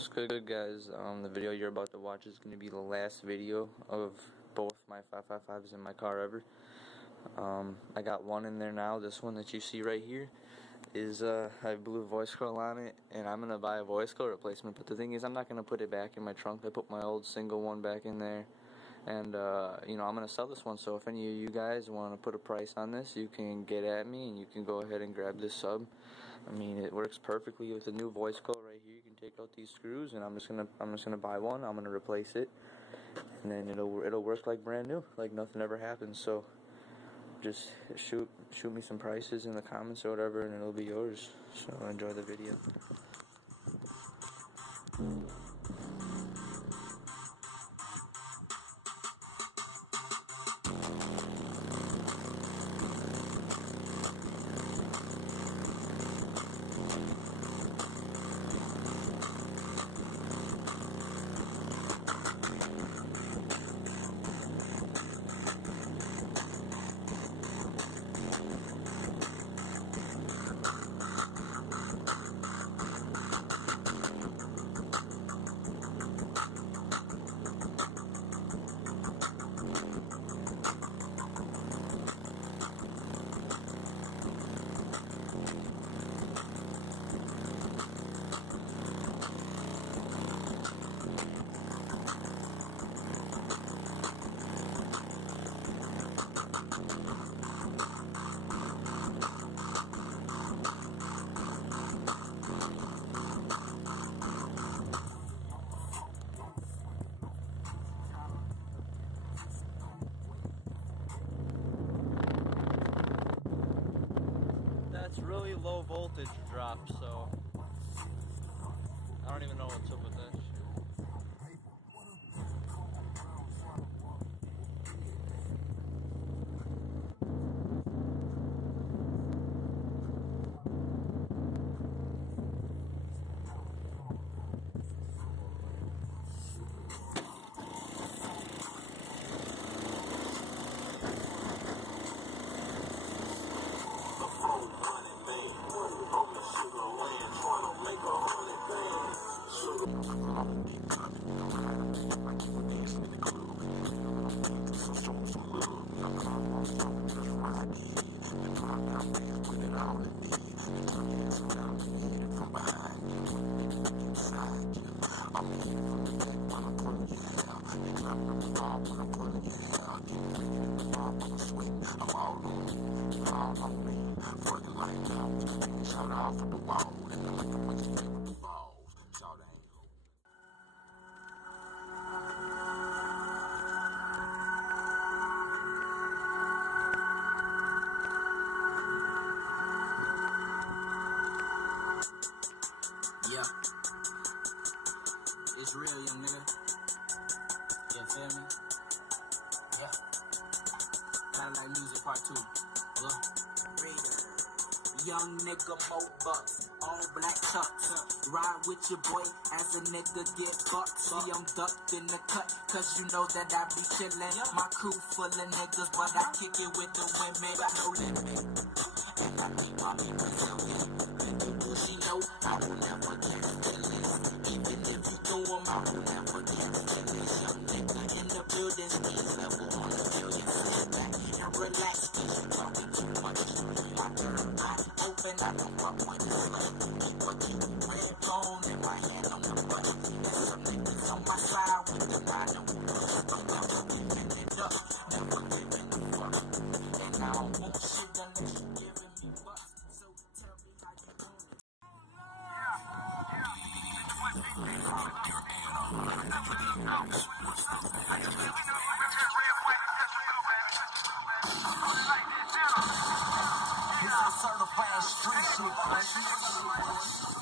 What's good, guys? The video you're about to watch is going to be the last video of both my 555s in my car ever. I got one in there now. This one that you see right here is I have blue voice coil on it, and I'm going to buy a voice coil replacement. But the thing is, I'm not going to put it back in my trunk. I put my old single one back in there, and you know, I'm going to sell this one. So if any of you guys want to put a price on this, you can get at me and you can go ahead and grab this sub. I mean, it works perfectly with the new voice coil right here. You can take out these screws, and I'm just gonna buy one. I'm gonna replace it, and then it'll work like brand new, like nothing ever happened. So just shoot me some prices in the comments or whatever, and it'll be yours. So enjoy the video. That's really low voltage drop, so I don't even know what's up with that shit. Yeah, it's real, young nigga. You feel me? Yeah. Kinda like music part 2. Look. Young nigga, mo bucks, all black chucks. Ride with your boy as a nigga get bucks. See, I'm ducked in the cut, cause you know that I be chillin'. My crew full of niggas, but I kick it with the women. No limit. And I keep my people resilient. She know I will never get feelings. Even if you throw them, I will never get feelings. Young nigga in the building, speed level on the billion. Sit back and relax, cause you talking too much. I turn eye open, I don't fuck with this love. Keep a cute red bone in my hand on the button. There's some niggas on my side with the 9 and 1. But never giving it up, never giving a fuck. And I don't want shit unless you giving me bucks. So tell me how you want it. Certified street shooter.